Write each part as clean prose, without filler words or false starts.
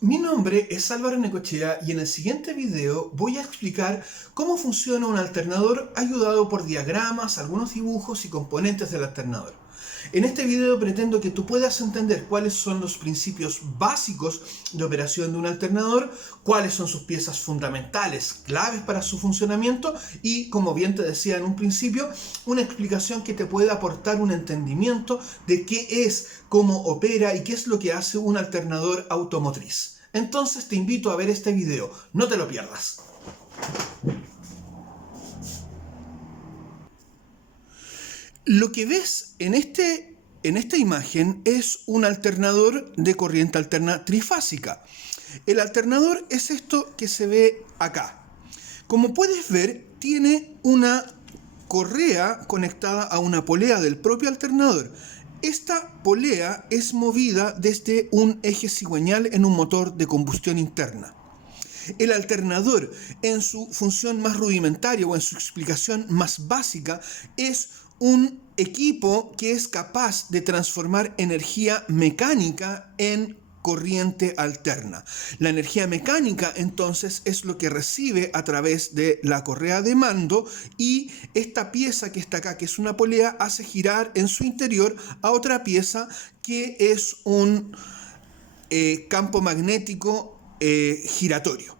Mi nombre es Álvaro Necochea y en el siguiente video voy a explicar cómo funciona un alternador ayudado por diagramas, algunos dibujos y componentes del alternador. En este video pretendo que tú puedas entender cuáles son los principios básicos de operación de un alternador, cuáles son sus piezas fundamentales, claves para su funcionamiento y, como bien te decía en un principio, una explicación que te pueda aportar un entendimiento de qué es, cómo opera y qué es lo que hace un alternador automotriz. Entonces te invito a ver este video, no te lo pierdas. Lo que ves en esta imagen es un alternador de corriente alterna trifásica. El alternador es esto que se ve acá. Como puedes ver, tiene una correa conectada a una polea del propio alternador. Esta polea es movida desde un eje cigüeñal en un motor de combustión interna. El alternador, en su función más rudimentaria o en su explicación más básica, es un equipo que es capaz de transformar energía mecánica en corriente alterna. La energía mecánica entonces es lo que recibe a través de la correa de mando y esta pieza que está acá, que es una polea, hace girar en su interior a otra pieza que es un campo magnético giratorio.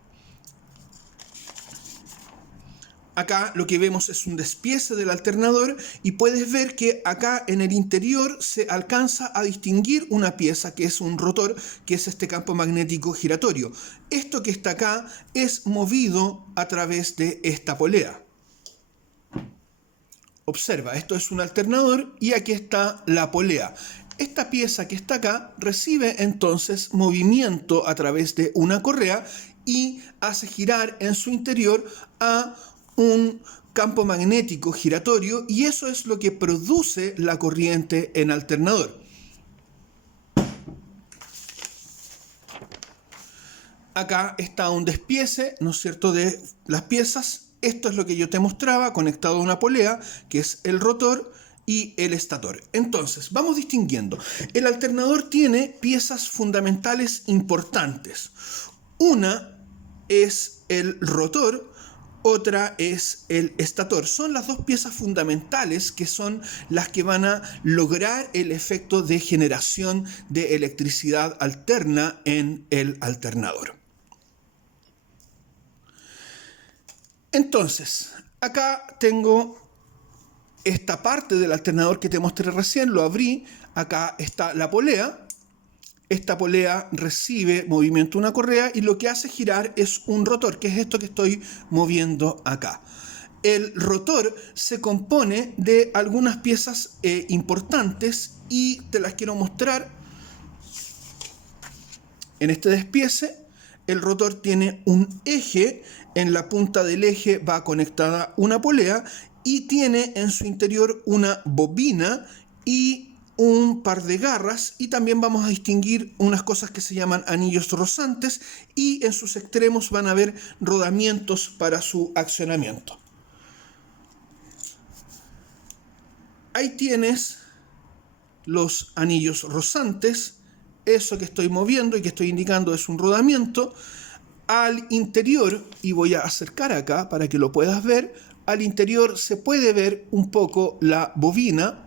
Acá lo que vemos es un despiece del alternador y puedes ver que acá en el interior se alcanza a distinguir una pieza que es un rotor, que es este campo magnético giratorio. Esto que está acá es movido a través de esta polea. Observa, esto es un alternador y aquí está la polea. Esta pieza que está acá recibe entonces movimiento a través de una correa y hace girar en su interior a un campo magnético giratorio y eso es lo que produce la corriente en alternador. Acá está un despiece, ¿no es cierto?, de las piezas. Esto es lo que yo te mostraba, conectado a una polea, que es el rotor y el estator. Entonces, vamos distinguiendo. El alternador tiene piezas fundamentales importantes. Una es el rotor, otra es el estator. Son las dos piezas fundamentales que son las que van a lograr el efecto de generación de electricidad alterna en el alternador. Entonces, acá tengo esta parte del alternador que te mostré recién, lo abrí, acá está la polea. Esta polea recibe movimiento de una correa y lo que hace girar es un rotor, que es esto que estoy moviendo acá. El rotor se compone de algunas piezas importantes y te las quiero mostrar. En este despiece, el rotor tiene un eje, en la punta del eje va conectada una polea y tiene en su interior una bobina y un par de garras, y también vamos a distinguir unas cosas que se llaman anillos rozantes y en sus extremos van a haber rodamientos para su accionamiento. Ahí tienes los anillos rozantes. Eso que estoy moviendo y que estoy indicando es un rodamiento. Al interior, y voy a acercar acá para que lo puedas ver, al interior se puede ver un poco la bobina.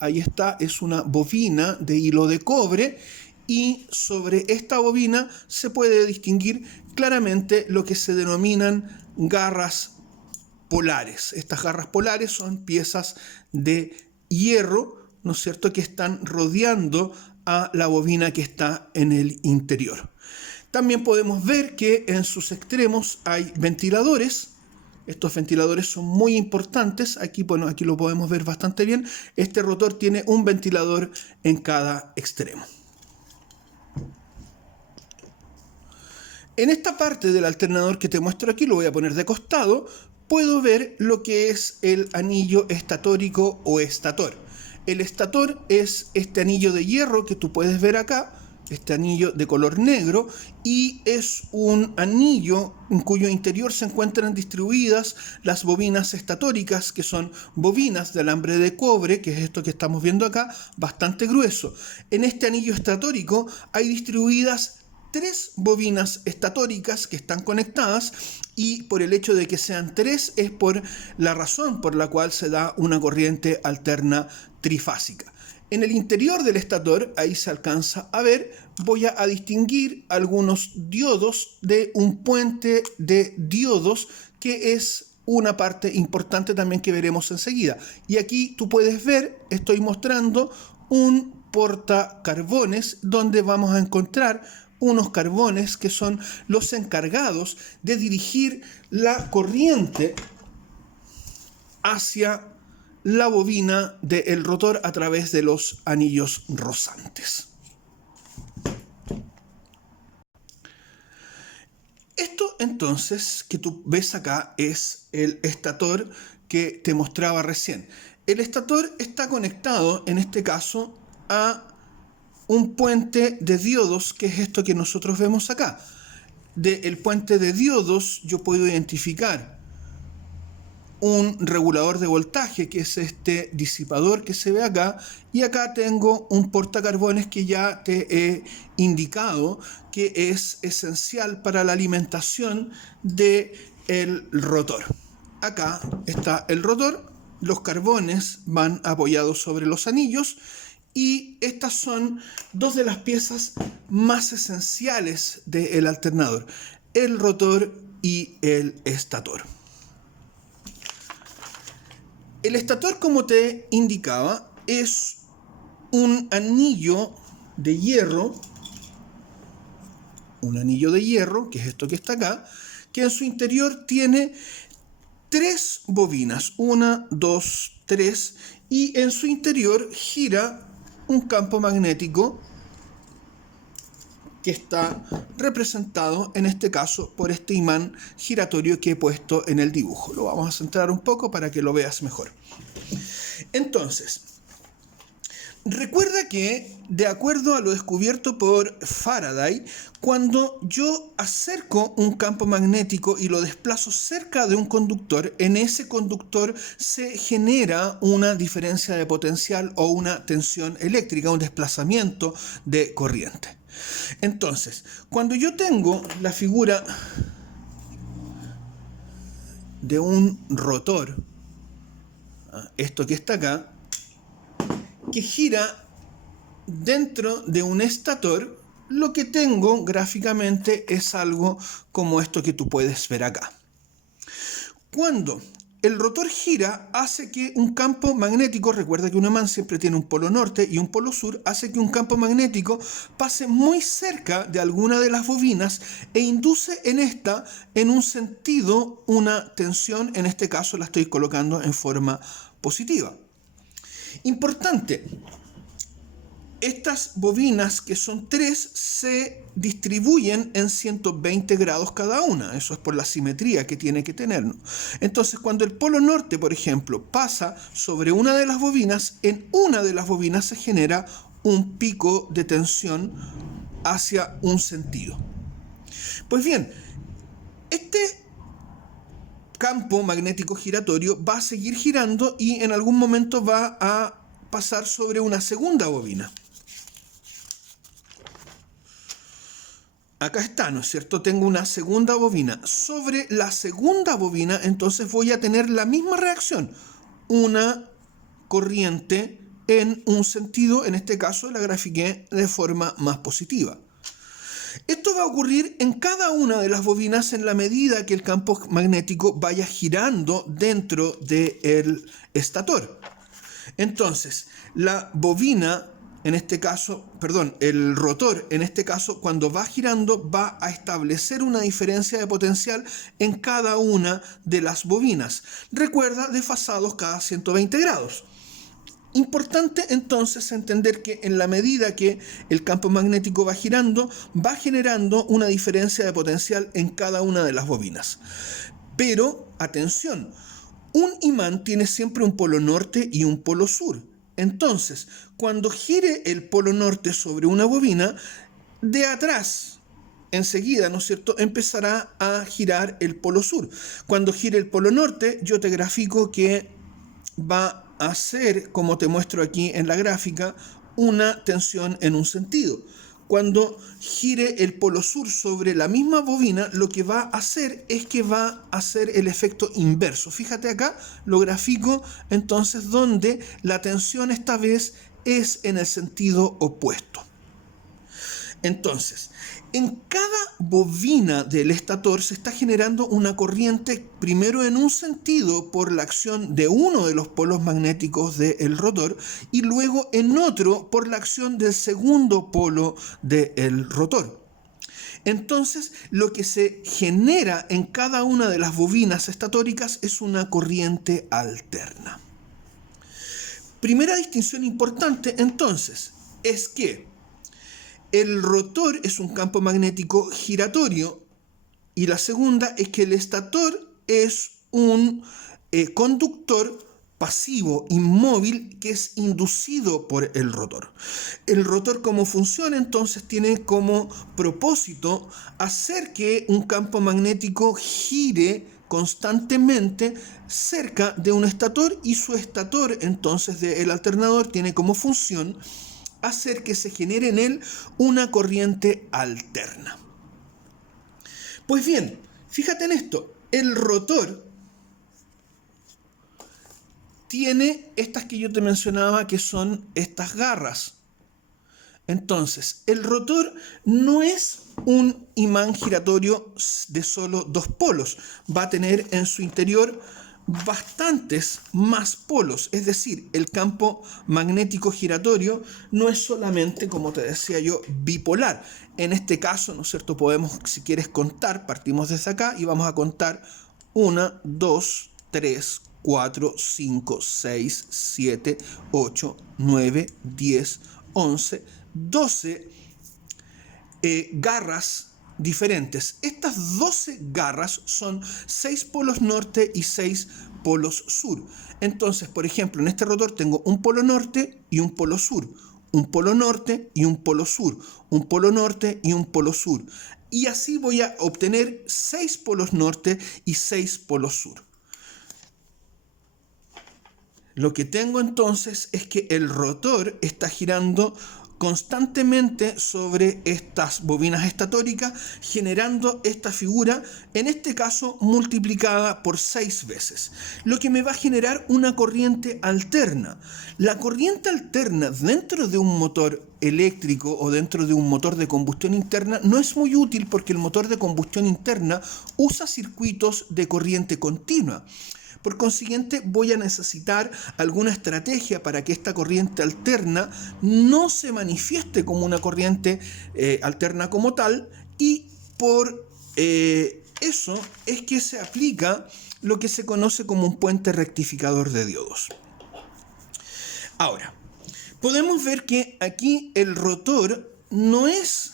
Ahí está, es una bobina de hilo de cobre y sobre esta bobina se puede distinguir claramente lo que se denominan garras polares. Estas garras polares son piezas de hierro, ¿no es cierto?, que están rodeando a la bobina que está en el interior. También podemos ver que en sus extremos hay ventiladores. Estos ventiladores son muy importantes. Aquí, bueno, aquí lo podemos ver bastante bien. Este rotor tiene un ventilador en cada extremo. En esta parte del alternador que te muestro aquí, lo voy a poner de costado, puedo ver lo que es el anillo estatórico o estator. El estator es este anillo de hierro que tú puedes ver acá, este anillo de color negro, y es un anillo en cuyo interior se encuentran distribuidas las bobinas estatóricas, que son bobinas de alambre de cobre, que es esto que estamos viendo acá, bastante grueso. En este anillo estatórico hay distribuidas 3 bobinas estatóricas que están conectadas, y por el hecho de que sean 3 es por la razón por la cual se da una corriente alterna trifásica. En el interior del estator, ahí se alcanza a ver, voy a distinguir algunos diodos de un puente de diodos que es una parte importante también que veremos enseguida. Y aquí tú puedes ver, estoy mostrando un portacarbones donde vamos a encontrar unos carbones que son los encargados de dirigir la corriente hacia la bobina del rotor a través de los anillos rozantes. Esto entonces que tú ves acá es el estator que te mostraba recién. El estator está conectado en este caso a un puente de diodos, que es esto que nosotros vemos acá. Del puente de diodos yo puedo identificar un regulador de voltaje, que es este disipador que se ve acá, y acá tengo un portacarbones que ya te he indicado que es esencial para la alimentación del rotor. Acá está el rotor, los carbones van apoyados sobre los anillos, y estas son dos de las piezas más esenciales del alternador, el rotor y el estator. El estator, como te indicaba, es un anillo de hierro, que es esto que está acá, que en su interior tiene 3 bobinas, 1, 2, 3, y en su interior gira un campo magnético que está representado en este caso por este imán giratorio que he puesto en el dibujo. Lo vamos a centrar un poco para que lo veas mejor. Entonces, recuerda que, de acuerdo a lo descubierto por Faraday, cuando yo acerco un campo magnético y lo desplazo cerca de un conductor, en ese conductor se genera una diferencia de potencial o una tensión eléctrica, un desplazamiento de corriente. Entonces, cuando yo tengo la figura de un rotor, esto que está acá, que gira dentro de un estator, lo que tengo gráficamente es algo como esto que tú puedes ver acá. Cuando el rotor gira, hace que un campo magnético, recuerda que un imán siempre tiene un polo norte y un polo sur, hace que un campo magnético pase muy cerca de alguna de las bobinas e induce en esta, en un sentido, una tensión. En este caso la estoy colocando en forma positiva. Importante, estas bobinas, que son 3, se distribuyen en 120 grados cada una. Eso es por la simetría que tiene que tener, ¿no? Entonces, cuando el polo norte, por ejemplo, pasa sobre una de las bobinas, en una de las bobinas se genera un pico de tensión hacia un sentido. Pues bien, este campo magnético giratorio va a seguir girando y en algún momento va a pasar sobre una segunda bobina. Acá está, ¿no es cierto? Tengo una segunda bobina. Sobre la segunda bobina, entonces voy a tener la misma reacción. Una corriente en un sentido, en este caso la grafiqué de forma más positiva. Esto va a ocurrir en cada una de las bobinas en la medida que el campo magnético vaya girando dentro del estator. Entonces, la bobina, en este caso, el rotor, en este caso, cuando va girando, va a establecer una diferencia de potencial en cada una de las bobinas. Recuerda, desfasados cada 120 grados. Importante entonces entender que en la medida que el campo magnético va girando, va generando una diferencia de potencial en cada una de las bobinas. Pero, atención, un imán tiene siempre un polo norte y un polo sur. Entonces, cuando gire el polo norte sobre una bobina, de atrás, enseguida, ¿no es cierto?, empezará a girar el polo sur. Cuando gire el polo norte, yo te grafico que va a ser, como te muestro aquí en la gráfica, una tensión en un sentido. cuando gire el polo sur sobre la misma bobina, lo que va a hacer es que va a hacer el efecto inverso. Fíjate acá, lo grafico entonces donde la tensión esta vez es en el sentido opuesto. Entonces, en cada bobina del estator se está generando una corriente, primero en un sentido por la acción de uno de los polos magnéticos del rotor y luego en otro por la acción del segundo polo del rotor. Entonces, lo que se genera en cada una de las bobinas estatóricas es una corriente alterna. Primera distinción importante, entonces, es que el rotor es un campo magnético giratorio y la segunda es que el estator es un conductor pasivo, inmóvil, que es inducido por el rotor. El rotor, como funciona entonces, tiene como propósito hacer que un campo magnético gire constantemente cerca de un estator y su estator entonces del alternador tiene como función hacer que se genere en él una corriente alterna. Pues bien, fíjate en esto, el rotor tiene estas que yo te mencionaba que son estas garras. Entonces, el rotor no es un imán giratorio de solo dos polos, va a tener en su interior bastantes más polos, es decir, el campo magnético giratorio no es solamente, como te decía yo, bipolar. En este caso, ¿no es cierto?, podemos, si quieres contar, partimos desde acá y vamos a contar 1, 2, 3, 4, 5, 6, 7, 8, 9, 10, 11, 12 garras diferentes. Estas 12 garras son 6 polos norte y 6 polos sur. Entonces, por ejemplo, en este rotor tengo un polo norte y un polo sur, un polo norte y un polo sur, un polo norte y un polo sur. Y así voy a obtener 6 polos norte y 6 polos sur. Lo que tengo entonces es que el rotor está girando constantemente sobre estas bobinas estatóricas, generando esta figura, en este caso multiplicada por 6 veces, lo que me va a generar una corriente alterna. La corriente alterna dentro de un motor eléctrico o dentro de un motor de combustión interna no es muy útil porque el motor de combustión interna usa circuitos de corriente continua. Por consiguiente, voy a necesitar alguna estrategia para que esta corriente alterna no se manifieste como una corriente alterna como tal, y por eso es que se aplica lo que se conoce como un puente rectificador de diodos. Ahora, podemos ver que aquí el rotor no es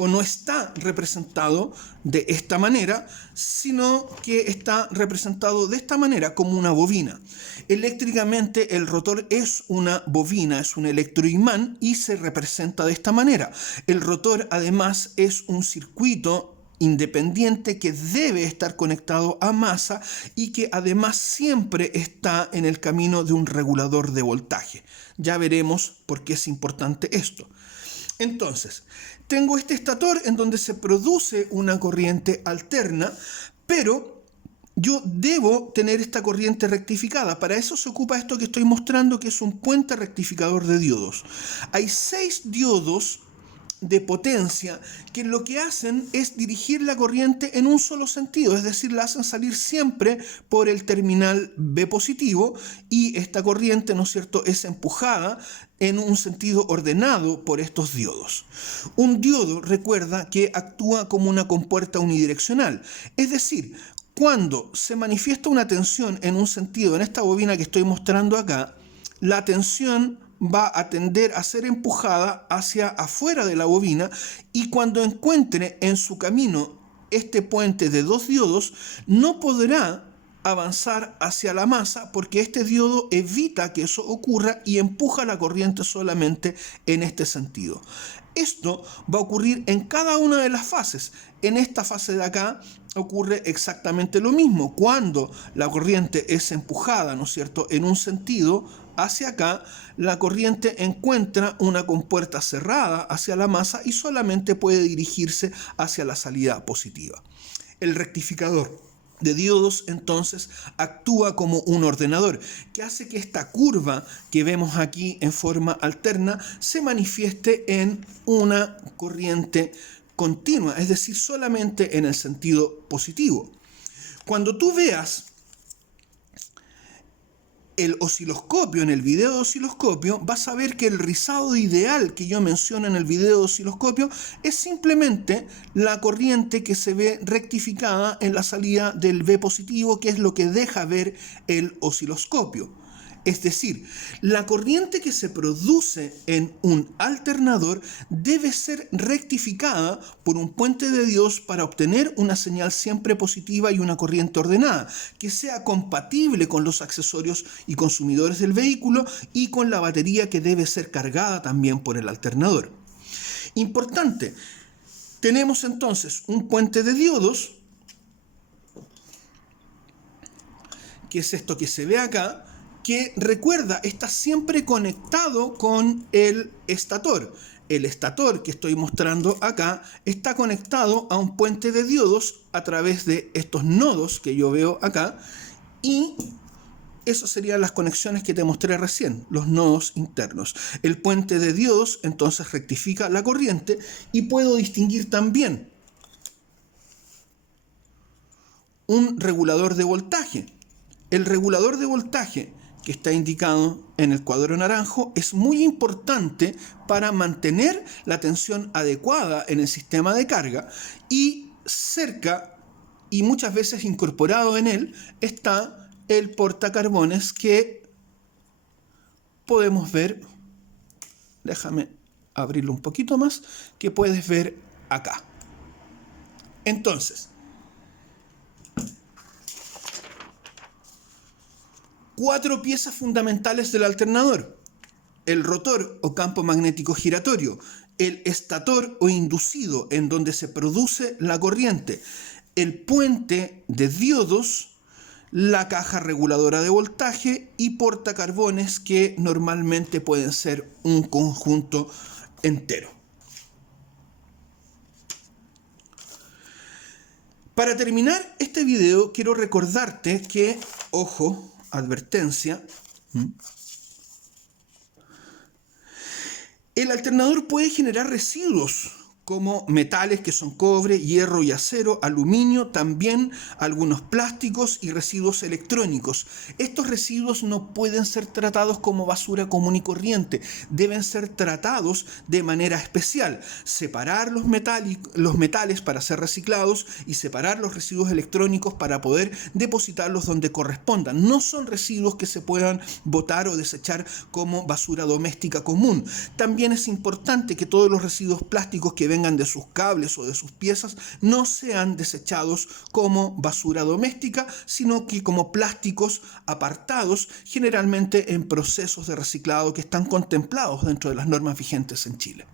o no está representado de esta manera, sino que está representado de esta manera, como una bobina. Eléctricamente el rotor es una bobina, es un electroimán y se representa de esta manera. El rotor además es un circuito independiente que debe estar conectado a masa y que además siempre está en el camino de un regulador de voltaje. Ya veremos por qué es importante esto. Entonces, tengo este estator en donde se produce una corriente alterna, pero yo debo tener esta corriente rectificada. Para eso se ocupa esto que estoy mostrando, que es un puente rectificador de diodos. Hay 6 diodos de potencia que lo que hacen es dirigir la corriente en un solo sentido, es decir, la hacen salir siempre por el terminal B positivo y esta corriente, ¿no es cierto?, es empujada en un sentido ordenado por estos diodos. Un diodo, recuerda, que actúa como una compuerta unidireccional, es decir, cuando se manifiesta una tensión en un sentido en esta bobina que estoy mostrando acá, la tensión va a tender a ser empujada hacia afuera de la bobina y cuando encuentre en su camino este puente de 2 diodos no podrá avanzar hacia la masa porque este diodo evita que eso ocurra y empuja la corriente solamente en este sentido. Esto va a ocurrir en cada una de las fases. En esta fase de acá ocurre exactamente lo mismo. Cuando la corriente es empujada, ¿no es cierto?, en un sentido hacia acá, la corriente encuentra una compuerta cerrada hacia la masa y solamente puede dirigirse hacia la salida positiva. El rectificador de diodos entonces actúa como un ordenador que hace que esta curva que vemos aquí en forma alterna se manifieste en una corriente continua, es decir, solamente en el sentido positivo. Cuando tú veas el osciloscopio, en el video de osciloscopio, vas a ver que el rizado ideal que yo menciono en el video de osciloscopio es simplemente la corriente que se ve rectificada en la salida del V positivo, que es lo que deja ver el osciloscopio. Es decir, la corriente que se produce en un alternador debe ser rectificada por un puente de Dios para obtener una señal siempre positiva y una corriente ordenada, que sea compatible con los accesorios y consumidores del vehículo y con la batería que debe ser cargada también por el alternador. Importante, tenemos entonces un puente de diodos, que es esto que se ve acá, que recuerda, está siempre conectado con el estator. El estator que estoy mostrando acá está conectado a un puente de diodos a través de estos nodos que yo veo acá, y esas serían las conexiones que te mostré recién, los nodos internos. El puente de diodos entonces rectifica la corriente, y puedo distinguir también un regulador de voltaje. El regulador de voltaje que está indicado en el cuadro naranjo es muy importante para mantener la tensión adecuada en el sistema de carga, y cerca y muchas veces incorporado en él está el portacarbones que podemos ver, déjame abrirlo un poquito más, que puedes ver acá. Entonces, 4 piezas fundamentales del alternador: el rotor o campo magnético giratorio, el estator o inducido en donde se produce la corriente, el puente de diodos, la caja reguladora de voltaje y portacarbones, que normalmente pueden ser un conjunto entero. Para terminar este video, quiero recordarte que, ojo, advertencia, el alternador puede generar residuos como metales que son cobre, hierro y acero, aluminio, también algunos plásticos y residuos electrónicos. Estos residuos no pueden ser tratados como basura común y corriente, deben ser tratados de manera especial. Separar los metales para ser reciclados y separar los residuos electrónicos para poder depositarlos donde correspondan. No son residuos que se puedan botar o desechar como basura doméstica común. También es importante que todos los residuos plásticos que vengan de sus cables o de sus piezas no sean desechados como basura doméstica, sino que como plásticos apartados, generalmente en procesos de reciclado que están contemplados dentro de las normas vigentes en Chile.